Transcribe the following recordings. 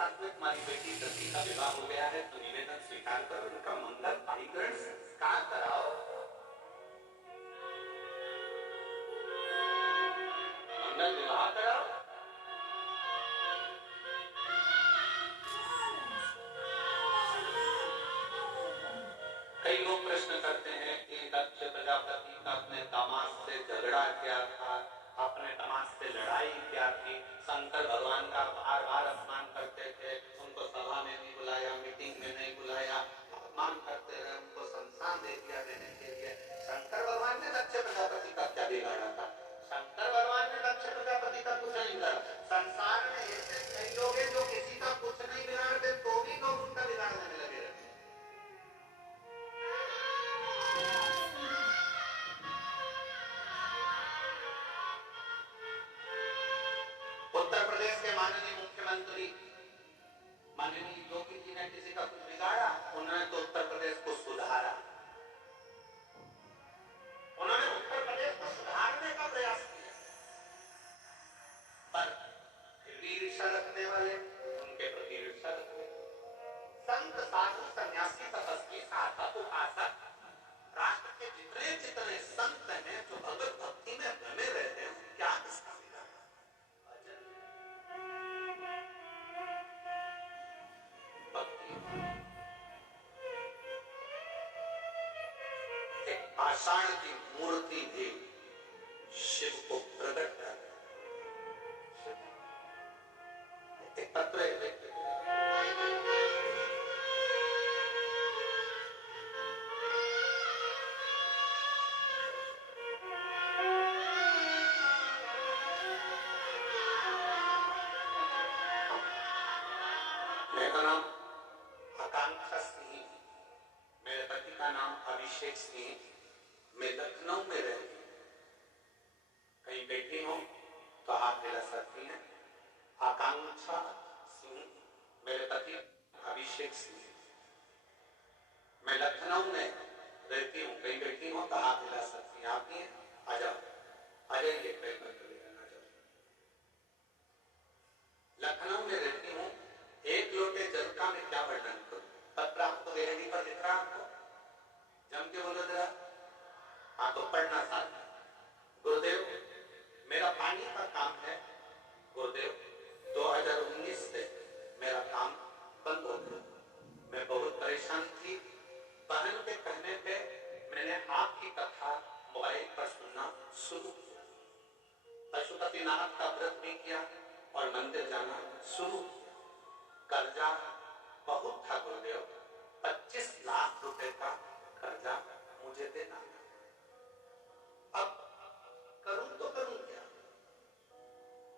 साथ में तुम्हारी बेटी दत्ती का विवाह हो गया है, तो निवेदन स्वीकार करो, उनका मंगल पाणिग्रहण संस्कार कराओ, मंगल विवाह कराओ। कई लोग प्रश्न करते हैं कि दक्ष प्रजापति का अपने दामाद से झगड़ा क्या था, अपने दामाद से लड़ाई क्या थी, शंकर भगवान का बार बार अपमान करते थे, उनको सभा में नहीं बुलाया, मीटिंग में नहीं बुलाया, अपमान करते रहे, उनको संसार दे दिया देने के लिए। शंकर भगवान ने दक्ष प्रजापति का क्या बिगाड़ा था? शंकर भगवान ने दक्ष प्रजापति का कुछ नहीं बिगाड़ा। संसार में ऐसे कई लोग हैं जो किसी का कुछ नहीं बिगाड़ते, तो भी लोग उनका बिगाड़ने में लगे रहते। उत्तर प्रदेश के माननीय मुख्यमंत्री माननीय योगी जी ने किसी का कुछ बिगाड़ा? उन्होंने तो उत्तर प्रदेश को सुधारा, उन्होंने उत्तर प्रदेश को सुधारने का प्रयास किया, पर फिर भी ईर्ष्या रखने वाले उनके प्रति ईर्ष्या रखते। संत साधु सन्यासी तपस्वी साधक उपासक राष्ट्र के जितने जितने संत हैं जो भगवत भक्ति में रमे रहते हैं, क्या किसका बिगाड़ा? एक पाषाण की मूर्ति भी शिव को प्रकट कर, एक तत्व मेरा नाम आकांक्षा सिंह, मेरे पति का नाम अभिषेक सिंह, मैं लखनऊ में रहती हूँ। कहीं बैठी हूँ तो हाथ मिला सकती हैं। आकांक्षा सिंह, मेरे पति अभिषेक सिंह, मैं लखनऊ में रहती हूँ, कहीं बैठी हूँ तो हाथ मिला सकती हैं। आप नहीं हैं? आ जाओ, आ जाइए, पैर मत करिए, आ जाओ। लखनऊ में रहती हूँ, एक लोटे जल का मैं क्या वर्णन करूं? पत्र आपको रेहड़ी पर दिख रहा, आपको जम के बोलो जरा, हाँ तो पढ़ना साथ। गुरुदेव, मेरा पानी का काम है गुरुदेव, 2019 से मेरा काम बंद हो गया, मैं बहुत परेशान थी। बहन के कहने पे मैंने आपकी कथा मोबाइल पर सुनना शुरू किया, पशुपतिनाथ का व्रत भी किया और मंदिर जाना शुरू किया। कर्जा बहुत था गुरुदेव, 25 लाख रुपए का कर्जा मुझे देना है। अब करूं तो करूं क्या?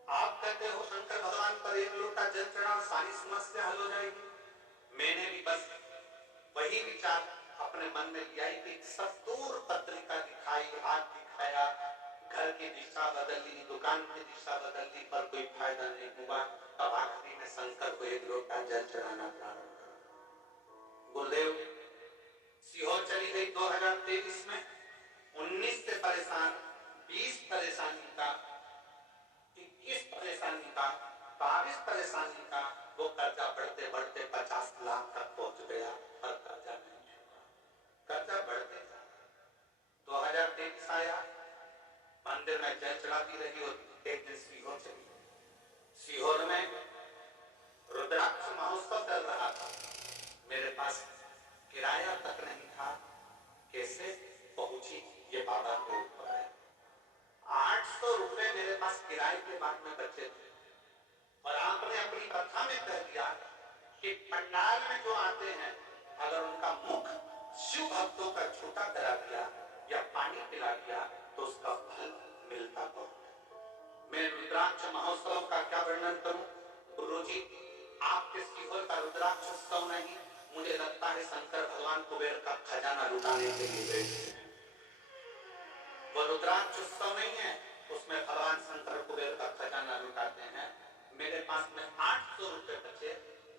आप कहते हो शंकर भगवान पर एक लोटा जल चढ़ाओ, सारी समस्या हल हो जाएगी। मैंने भी बस वही विचार अपने मन में लिया कि सत्तूर पत्रिका दिखाई, हाथ दिखाया, घर की दिशा बदल ली, दुकान की दिशा बदल ली, पर कोई फायदा नहीं हुआ। अब आखिरी में शंकर को एक लोटा जल चढ़ाना प्रारंभ करा। गुरुदेव, सीहोर चली गई 2023 में, 19 से परेशान, 20 परेशानी का, 21 परेशानी का, 22 परेशानी का, वो कर्जा बढ़ते बढ़ते 50 लाख तक पहुंच गया, पर कर्जा नहीं चुका, कर्जा बढ़ते जा। 2023 आया, मंदिर में जल चढ़ाती रही और एक दिन सीहोर चली। सीहोर में रुद्राक्ष महोत्सव चल रहा था, मेरे पास किराया तक नहीं था, कैसे पहुंची ये बाबा के ऊपर है। 800 रुपए मेरे पास किराए के बाद में बचे थे, और आपने अपनी कथा में कह दिया कि पंडाल में जो आते हैं, अगर उनका मुख शिव भक्तों का छूटा करा दिया या पानी पिला दिया तो उसका फल मिलता बहुत है। मैं रुद्राक्ष महोत्सव का क्या वर्णन करूं? गुरुजी, आपके सीहोर का रुद्राक्ष उत्सव नहीं, मुझे लगता है शंकर भगवान कुबेर का खजाना लुटाने के लिए बैठे। वो रुद्राक्ष उत्सव नहीं है, उसमें भगवान शंकर कुबेर का खजाना लुटाते हैं। मेरे पास में 800 रुपए बचे,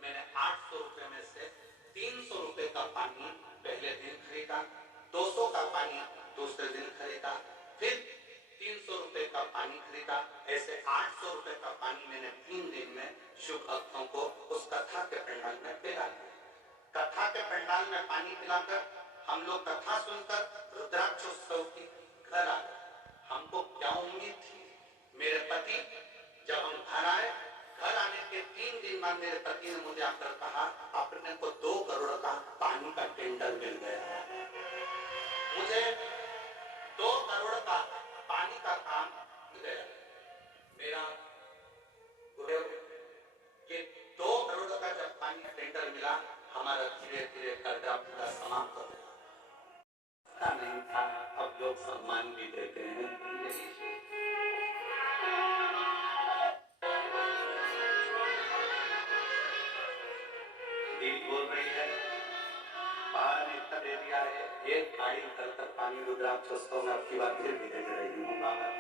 मैंने 800 रुपए में से 300 रुपए का पानी पहले दिन खरीदा, 200 का पानी दूसरे दिन खरीदा, फिर 300 रुपए का पानी खरीदा। ऐसे 800 रुपए का पानी मैंने 3 दिन में शिव भक्तों को उस कथा के पंडाल में पिला दिया। कथा के पंडाल में पानी पिलाकर हम लोग कथा सुनकर रुद्राक्षोत्सव की घर आ गए। हमको क्या उम्मीद थी? मेरे पति जब हम घर आए, घर आने के 3 दिन बाद मेरे पति ने मुझे आकर कहा, अपने को 2 करोड़ का पानी का टेंडर मिल गया। मुझे 2 करोड़ का पानी का काम मिल गया। मेरा ये 2 करोड़ का जब पानी का टेंडर मिला, हमारा धीरे धीरे कर्जा पूरा समाप्त हो गया। नहीं था, अब लोग सम्मान भी देते हैं। दीप बोल रही है, बाहर ने इतना दे दिया है, एक गाड़ी निकलकर पानी रुद्राक्षोत्सव में आपकी बात फिर भी दे रही हूँ बाबा।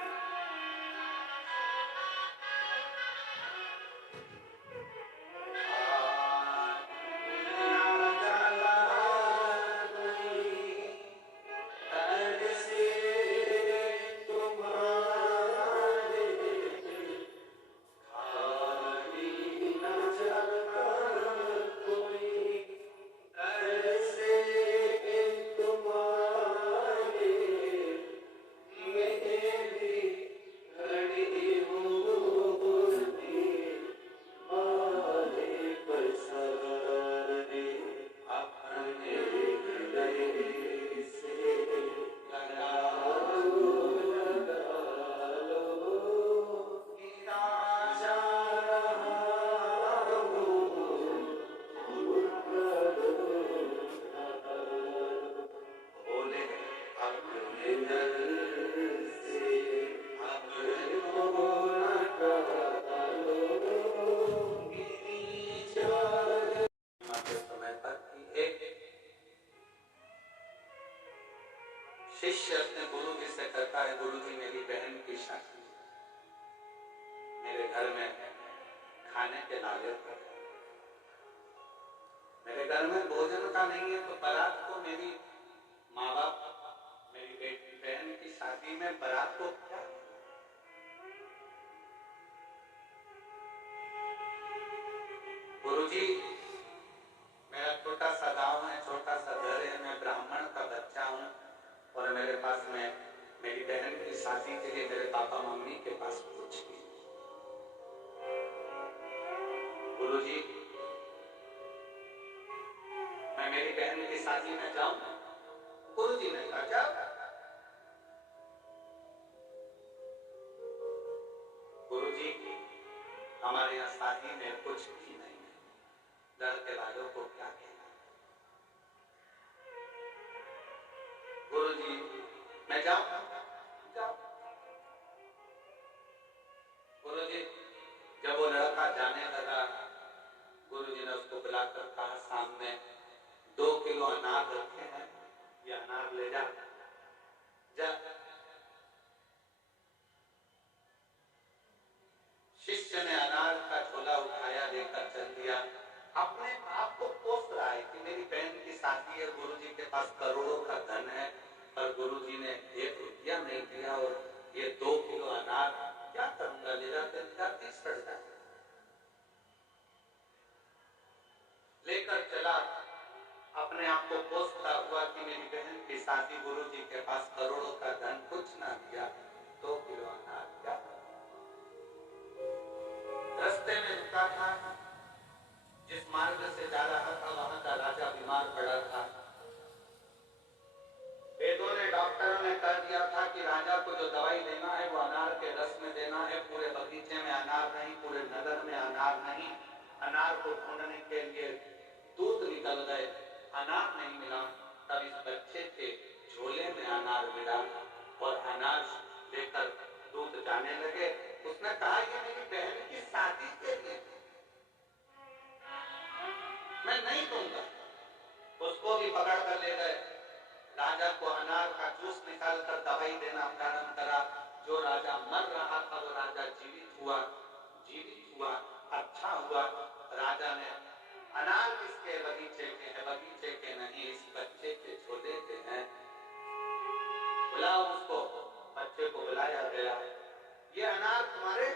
शिष्य अपने गुरु जी से कहता है, गुरु जी मेरी बहन की शादी, मेरे घर में खाने के लाले पर, मेरे घर में भोजन का नहीं है, तो बारात को मेरी माँ बाप, मेरी बेटी बहन की शादी में बारात को क्या? गुरु जी मेरा छोटा सा गांव है, छोटा सा घर है, मैं ब्राह्मण का बच्चा हूँ और मेरे पास में मेरी बहन की शादी के लिए मेरे पापा मम्मी के पास कुछ नहीं। गुरुजी मैं मेरी बहन की शादी में जाऊं? गुरुजी ने कहा जाओ। गुरुजी हमारे यहाँ शादी में कुछ भी नहीं है, घर के वालों को क्या कहना। गुरुजी मैं जाऊं? जाओ। गुरुजी जब वो लड़का जाने लगा, गुरुजी ने उसको बुलाकर कहा, सामने 2 किलो अनार रखे हैं, ये अनार ले जा। शिष्य ने अनार का झोला उठाया, लेकर चल दिया। अपने आप को कोस रहा है कि मेरी बहन की शादी है, गुरुजी के पास करोड़ों का धन है, पर गुरुजी ने 1 रुपया नहीं दिया और ये 2 किलो अनार क्या करूंगा, ले जाते सड़ जाए। लेकर चला, अपने आप को कोसता हुआ कि मेरी बहन की शादी, गुरुजी के पास करोड़ों का धन, कुछ ना दिया, 2 किलो अनार क्या। रास्ते में रुका था, जिस मार्ग से जा रहा था वहां का राजा बीमार पड़ा था। वेदों ने, डॉक्टरों ने कह दिया था कि राजा को जो दवाई देना है वो अनार के रस में देना है। पूरे बगीचे में अनार नहीं, पूरे नगर में अनार नहीं। अनार को ढूंढने के लिए दूत निकल गए, अनार नहीं मिला। तब इस बच्चे के झोले में अनार मिला और अनार लेकर दूत जाने लगे। उसने कहा, ये मेरी बहन की शादी के लिए, मैं नहीं दूंगा। उसको भी पकड़ कर ले गए। राजा को अनार का जूस निकालकर दवाई देना प्रारंभ करा। जो राजा मर रहा था वो राजा जीवित हुआ, अच्छा हुआ। राजा ने, अनार किसके? बगीचे के हैं। बगीचे के नहीं, इस बच्चे के झोले के हैं, बुलाओ उसको। बच्चे को बुलाया गया। ये अनार तुम्हारे?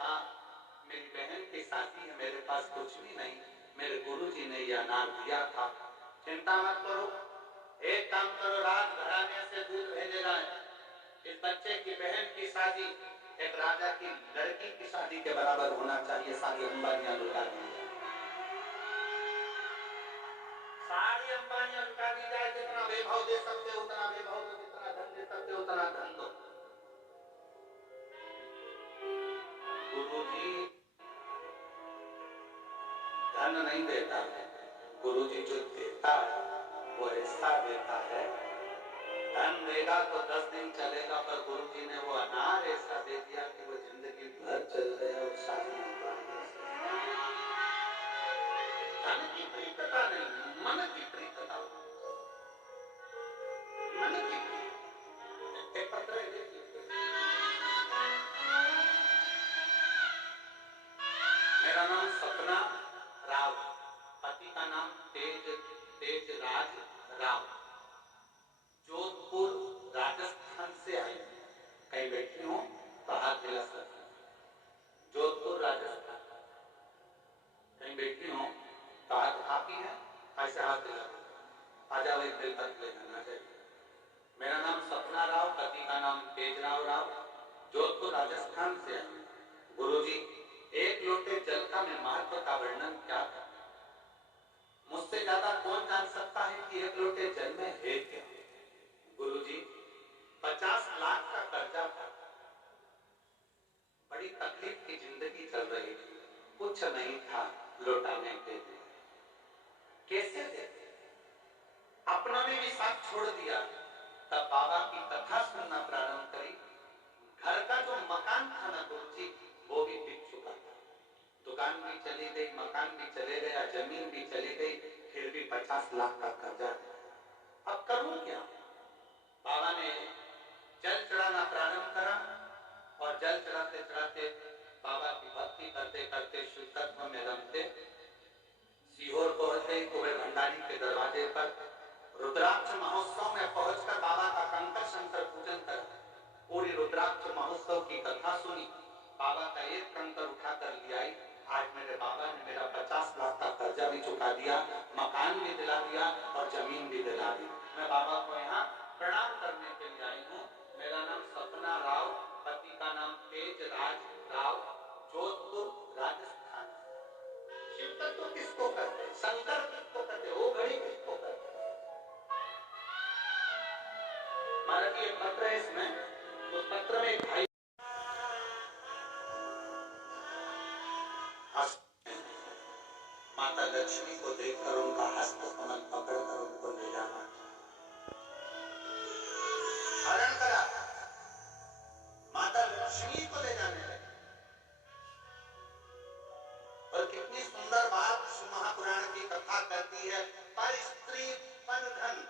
हाँ, मेरी बहन की शादी है, मेरे पास कुछ भी नहीं, मेरे गुरुजी ने यह नाम दिया था। चिंता मत करो, एक काम करो, राजघराने से दूध भेजे जाए। इस बच्चे की बहन की शादी एक राजा की लड़की की शादी के बराबर होना चाहिए। सारी अंबानियां लुटा दी जाए, सारी अंबानियां लुटा दी जाए। जितना वैभव दे सकते उतना वैभव दो, जितना धन दे सकते उतना धन दो। गुरुजी धन नहीं देता है, गुरुजी जो देता है वो ऐसा देता है। धन देगा तो 10 दिन चलेगा, पर गुरुजी ने वो अनार ऐसा दे दिया कि वो जिंदगी भर चल गया। और सारी धन की प्रीतता नहीं, मन की प्रीतता, मन की प्रीतता। एक पत्र है, देखिए। मेरा नाम सपना राव, पति का नाम तेजराज राव, जोधपुर राजस्थान से आई। कहीं बैठी हूँ तो हाथ हिला सकती, जोधपुर राजस्थान। कहीं बैठी हूँ तो हाथ हाथी है, ऐसे हाथ हिला, आ जाओ एक दिल तक ले जाना चाहिए। मेरा नाम सपना राव, पति का नाम तेजराव राव, जोधपुर राजस्थान से आई। गुरुजी, एक लोटे जल का मैं महत्व का वर्णन क्या था? मुझसे ज्यादा कौन जान सकता है कि एक लोटे जल में है क्या? गुरुजी, 50 लाख का कर्जा था, बड़ी तकलीफ की जिंदगी चल रही थी, कुछ नहीं था लौटाने के लिए। कैसे देते? अपनों ने भी साथ छोड़ दिया। तब बाबा की कथा सुनना प्रारंभ करी। घर का जो मकान था ना गुरुजी, वो भी बिक चुका था। दुकान भी चली गई, मकान भी चले गया, जमीन भी चली गई, फिर भी 50 लाख का कर्जा। अब करूं क्या? बाबा ने जल चढ़ाना प्रारंभ करा और जल चढ़ाते चढ़ाते बाबा की भक्ति करते करते शुद्ध तत्व में रमते सीहोर पहुंच गए। कुबेर भंडारी के दरवाजे पर रुद्राक्ष महोत्सव में पहुंचकर बाबा का कंकर शंकर पूजन कर पूरी रुद्राक्ष महोत्सव की कथा सुनी। बाबा का एक कंकर उठा कर लिया। आज मेरे बाबा ने मेरा 50 लाख का कर्जा भी चुका दिया, मकान भी दिला दिया और जमीन भी दिला दी। मैं बाबा को यहाँ प्रणाम करने के लिए आई हूँ। मेरा नाम सपना राव, पति का नाम तेजराज राव, जोधपुर राजस्थान। शिव तत्व किसको कहते, शंकर किसको कहते, वो घड़ी किसको कहते? हमारा ये पत्र है, इसमें उस पत्र में भाई माता लक्ष्मी को देखकर उनका हस्त कमल पकड़कर उनको ले जाना, हरण करा, माता लक्ष्मी को ले जाने लगे। और कितनी सुंदर बात महापुराण की कथा कहती है, पर स्त्री पर धन।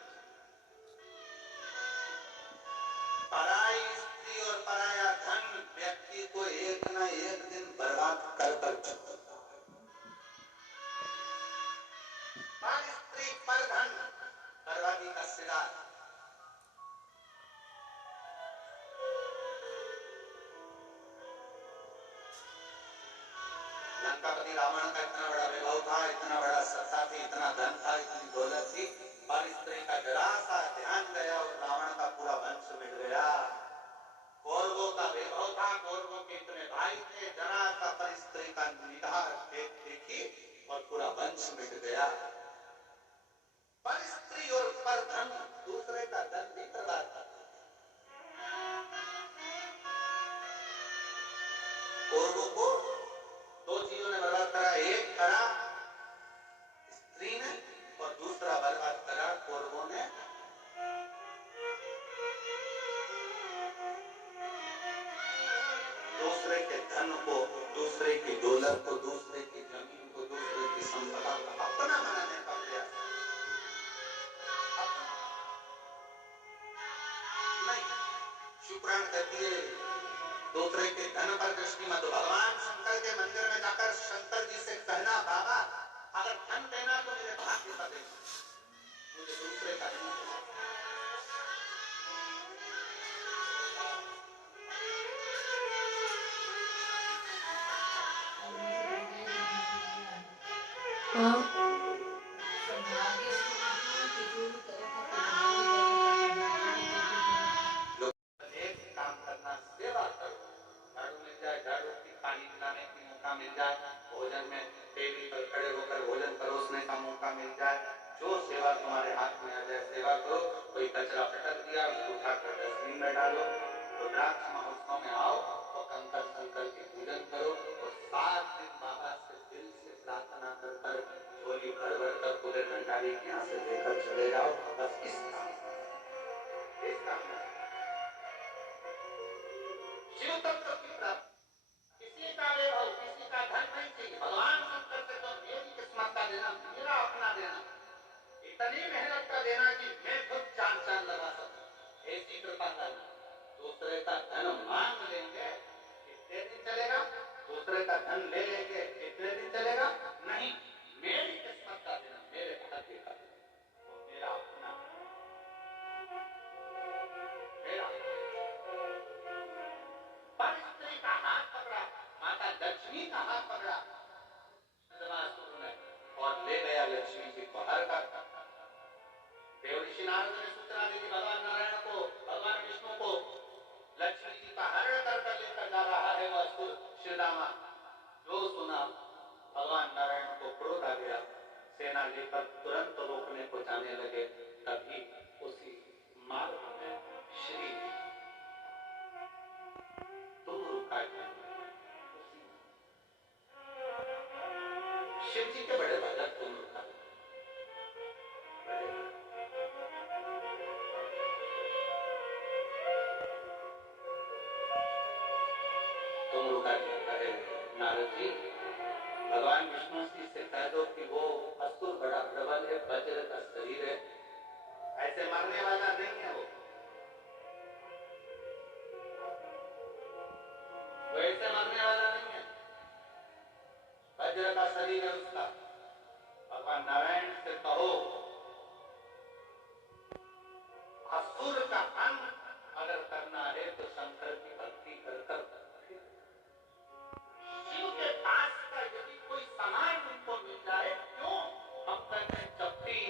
पराई स्त्री और पराया धन व्यक्ति को एक न एक दिन बर्बाद कर चुका। पर स्त्री पर धन, बर्बादी का सिरा। लंकापति रावण का इतना बड़ा वैभव था, इतना बड़ा सत्ता थी, इतना धन था, इतनी दौलत थी, पर स्त्री का जरा सा ध्यान गया और रावण का पूरा वंश मिट गया। कौरवों का वैभव था, कौरवों के इतने भाई थे, जरा सा पर स्त्री का निगाह देखी और पूरा वंश मिट गया। पर स्त्री और पर धन, दूसरे का धन भी बर्बाद था। कौरवों को दो चीजों ने बर्बाद करा, एक करा स्त्री ने और दूसरा बर्बाद करा कौरवों ने दूसरे के धन को, दूसरे की दौलत को, दूसरे की जमीन को, दूसरे की संपदा को अपना बनाने का प्रयास नहीं। शिवपुराण कहती है दूसरे के धन पर दृष्टि मत दो। भगवान शंकर के मंदिर में जाकर शंकर जी से कहना, बाबा अगर धन देना तो मेरे भाग्य का देना, मुझे दूसरे का नहीं देना। जाए, भोजन में टेबल पर खड़े होकर भोजन परोसने का मौका मिल जाए, जो सेवा तुम्हारे हाथ में आ जाए सेवा करो। कोई कचरा पटक दिया उसको उठाकर डस्टबिन में डालो। रुद्राक्ष महोत्सव में आओ तो कंकर संकर के पूजन करो और 7 दिन बाबा से दिल से प्रार्थना कर कर झोली भर भर कर कुबेर भंडारी के यहाँ से लेकर चले जाओ। बस इस काम शिव तत्व की प्राप्ति, किसी का वैभव किसी का धन नहीं चाहिए। भगवान शंकर से तो मेरी किस्मत का देना, मेरा अपना देना, इतनी मेहनत का देना कि मैं खुद चांद चांद लगा सकूं, ऐसी कृपा करना। दूसरे का धन मांग लेंगे कितने दिन चलेगा, दूसरे का धन ले लेंगे कितने दिन चलेगा, नहीं, मेरी किस्मत का देना, मेरे भाग्य का देना, वो मेरा अपना, मेरा। पर स्त्री का हाथ पकड़ा, माता लक्ष्मी का हाथ पकड़ा और ले गया लक्ष्मी जी को हर कर। देवऋषि नारद ने सूचना दी कि भगवान नारायण को, भगवान विष्णु को लक्ष्मी जी का हरण कर लेकर जा रहा है वह असुर श्रीरामा। जो सुना भगवान नारायण को क्रोध आ गया, सेना लेकर तुरंत रोकने को जाने लगे। तभी उसी मार्ग में श्री तुम रुका शिव जी के बड़े भगत तुम रुका, तुम रुका क्या करे नारद जी, भगवान विष्णु जी से कह दो कि वो असुर बड़ा प्रबल है, वज्र का शरीर है, ऐसे मरने वाला नहीं है, वो ऐसे मरने वाला नहीं है, वज्र का शरीर है उसका। भगवान नारायण से कहो असुर का अंत अगर करना है तो शंकर की भक्ति कर कर शिव के पास का यदि कोई सामान उनको मिल जाए, क्यों हम कहते हैं चपटी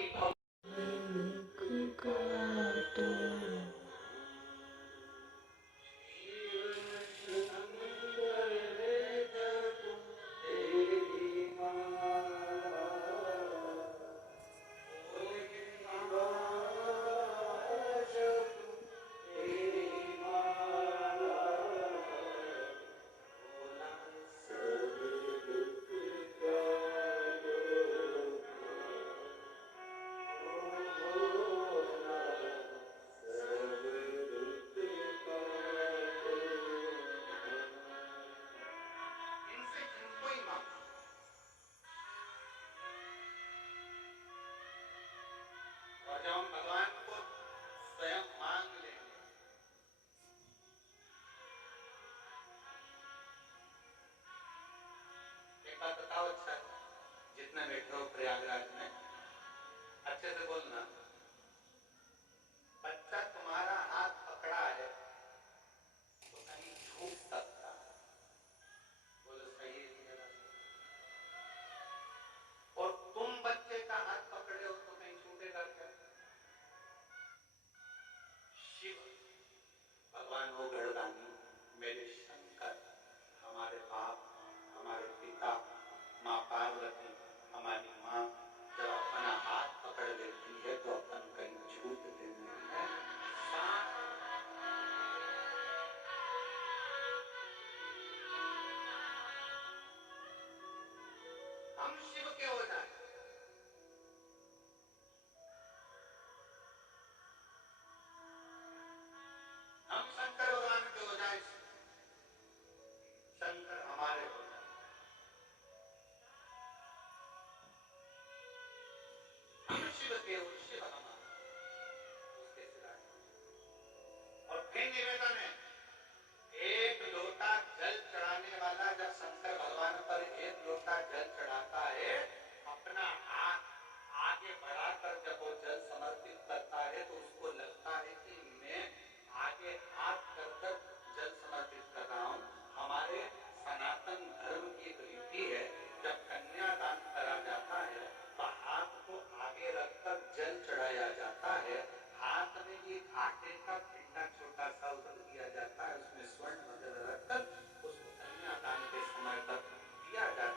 भगवान को स्वयं मांग लेंगे। एक बात बताओ, अच्छा जितने बैठे हो प्रयागराज में अच्छे से बोलना, बच्चा तुम्हारा हाथ पकड़ा है तो कहीं छूट सकता है, बोलो सही है, और तुम बच्चे का हाथ पकड़े हो तो कहीं छूटेगा क्या? शिव भगवान हो गढ़दानी, मेरे शंकर, हमारे बाप, हमारे पिता, माँ पार्वती, हमारी माँ जब अपना हाथ पकड़ लेती है तो अपन कहीं छूट देने हैं। हम शिव के हो जाए, हम शंकर भगवान के हो जाए, शंकर हमारे हो जाए, हम शिव के हो, शिव हमारे, उसके सिवा। और फिर निवेदन है, एक लोटा जल चढ़ाने वाला जब शंकर भगवान पर एक लोटा जल चढ़ाता है, अपना हाथ आगे बढ़ाकर जब वो जल समर्पित करता है तो उसको लगता है कि मैं आगे हाथ कर कर जल समर्पित कर रहा हूं। हमारे सनातन धर्म की एक रीति है, जब कन्यादान करा जाता है तो हाथ को आगे रखकर जल चढ़ाया जाता है। हाथ में ये आटे का पिंडा छोटा सा उधर दिया जाता है, उसमें स्वर्ण वगैरह रखकर उसको कन्यादान के समय तक दिया जाता है।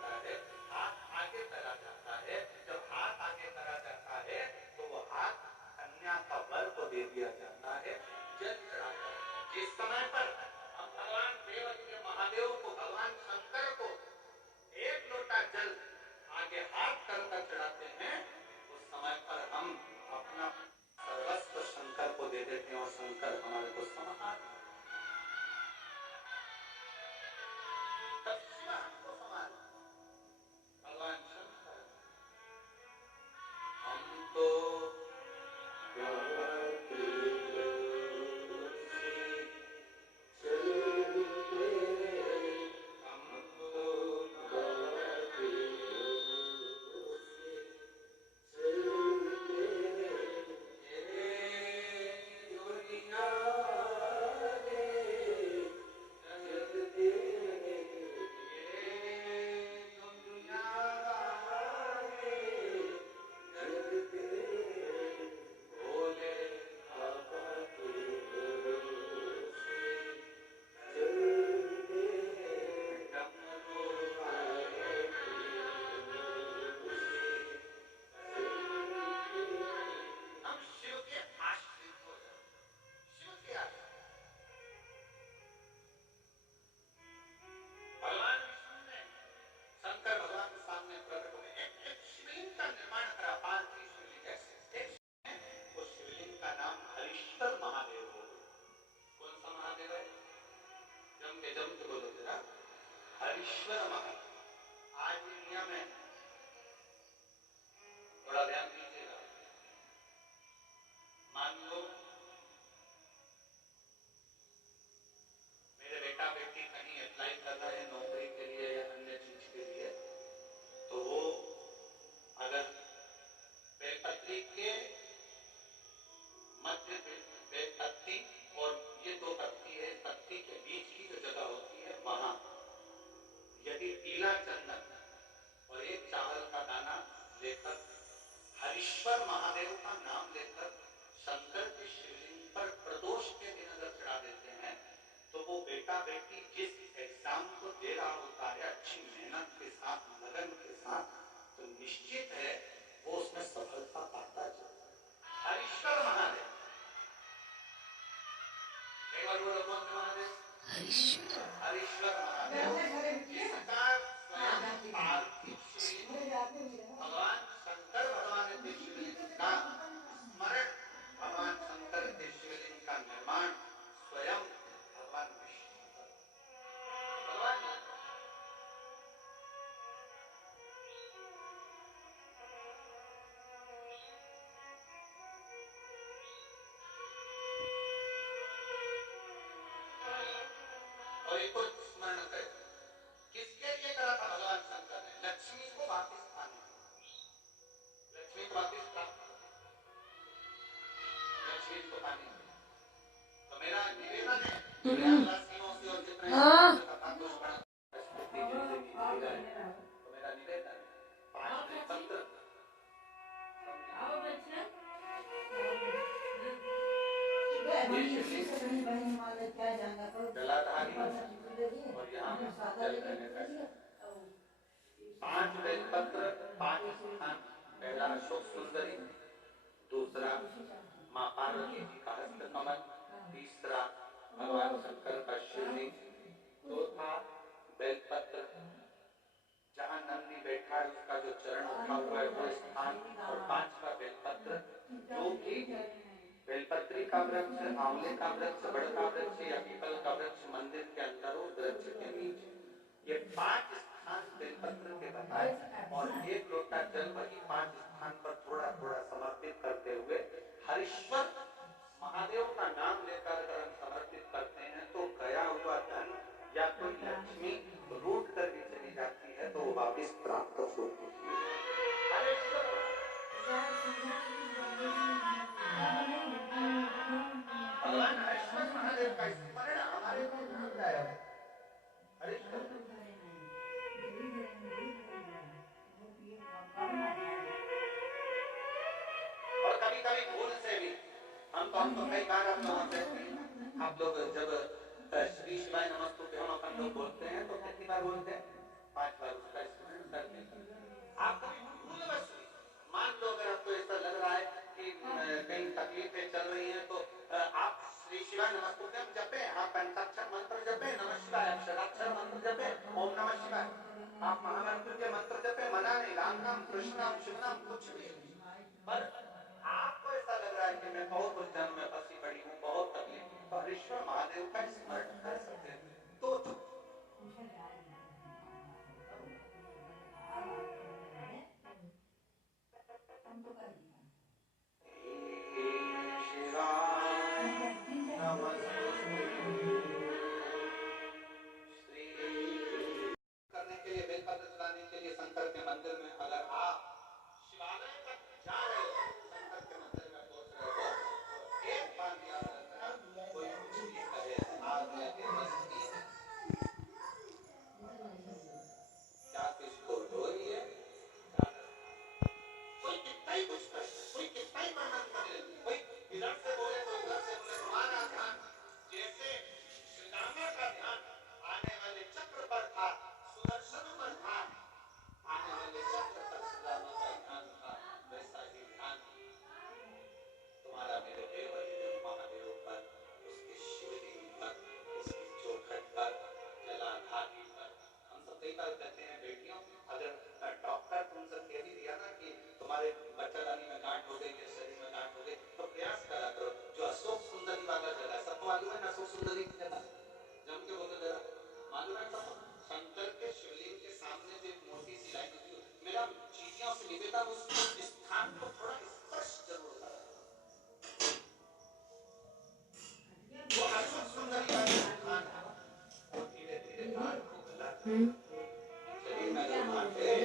बोलो कौन से महादेव? हरीश्वर हरीश्वर महादेव। इसका स्वयं पार्थिव शिवलिंग भगवान शंकर भगवान के शिवलिंग का स्मरण, भगवान शंकर के शिवलिंग का निर्माण स्वयं भगवान विष्णु भगवान और एक और स्मरण करें किसके लिए करा था भगवान शंकर ने? लक्ष्मी को वापस पाने, लक्ष्मी को वापस प्राप्त, लक्ष्मी को पाने। तो मेरा निवेदन है वासियों से और जितने कथा को स्मरण तो मेरा निवेदन है 5 पत्र जलाधारी और यहाँ जल रहने का 5 बेलपत्र 5 स्थान। पहला अशोक सुंदरी, दूसरा माँ पार्वती जी का हस्त कमल, तीसरा भगवान शंकर का शिवलिंग, चौथा बेलपत्र जहाँ नंदी बैठा है उसका जो चरण उठा हुआ है वो स्थान, और 5वां बेलपत्र जो कि बेलपत्री का वृक्ष, आंवले का वृक्ष, बड़ का वृक्ष या पीपल का वृक्ष मंदिर के अंदर हो, वृक्ष के बीच, ये 5 स्थान बेलपत्र के बताए और 1 लोटा जल वही 5 स्थान पर थोड़ा थोड़ा समर्पित करते हुए हरीश्वर महादेव का नाम लेकर अगर हम समर्पित करते हैं तो गया हुआ धन या कोई लक्ष्मी रूट करके चली जाती है तो वो वापिस प्राप्त होती है। भगवान हरीश्वर महादेव का स्मरण हमारे को लाभदायक है। हरीश्वर और कभी कभी भूल से भी हम कई बार आप लोग जब श्री शिवाय नमस्तुभ्यं हम अपन लोग बोलते हैं तो कितनी बार बोलते हैं? 5 बार उसका स्मरण करते हैं। आप कभी भूलवश मान लो अगर आपको ऐसा लग रहा है कि कहीं तकलीफें चल रही हैं तो आप श्री शिवाय नमस्तुभ्यं जपें, आप पंचाक्षर मंत्र जपें, नमः शिवाय अक्षराक्षर मंत्र जपें, ओम नमः शिवाय, आप महामंत्र के मंत्र जपें, मना नहीं, राम नाम कृष्ण नाम शिव नाम कुछ भी। पर आपको ऐसा लग रहा है कि मैं बहुत उलझन में फंसी पड़ी हूँ, बहुत तकलीफ, तो हरीश्वर महादेव का स्मरण कर सकते हैं। तो करने के लिए बेलपत्र चलाने के लिए शंकर के मंदिर में अगर आप शिवालय तक जा रहे हो, शंकर के मंदिर में पहुंच रहे हो, तो एक बार याद रखना कोई कुछ भी कहे आग लगे मस्ती क्या किसको हो रही है, कोई कितना ही कुछ करे, कोई कितना ही वर्णन करे, कोई इधर से बोले तो उधर से बोले, तुम्हारा ध्यान जैसे श्रीरामा का ध्यान आने वाले चक्र पर था, सुदर्शन पर था, आने वाले चक्र पर श्रीरामा का ध्यान था, वैसा ही ध्यान तुम्हारा मेरे देव महादेव पर, उसके शिवलिंग पर, उसकी चौखट पर, जलाधारी पर। हम सब कई बार कहते हैं बेटियों, अगर डॉक्टर तुमसे कह भी दिया ना कि तुम्हारे बच्चादानी में गांठ हो गई है, शरीर में गांठ हो गई, तो प्रयास करा करो जो अशोक सुंदरी वाला जगह है, सबको मालूम है ना अशोक सुंदरी की जगह, जम के बोलो जरा, मालूम है सबको? शंकर के शिवलिंग के सामने जो एक मोटी सी लाइन होती है, मेरा चीटियों से निवेदन उस स्थान को थोड़ा स्पर्श जरूर करा, वो अशोक सुंदरी वाला स्थान है, वो धीरे धीरे गांठ को गला शरीर में अगर गांठ है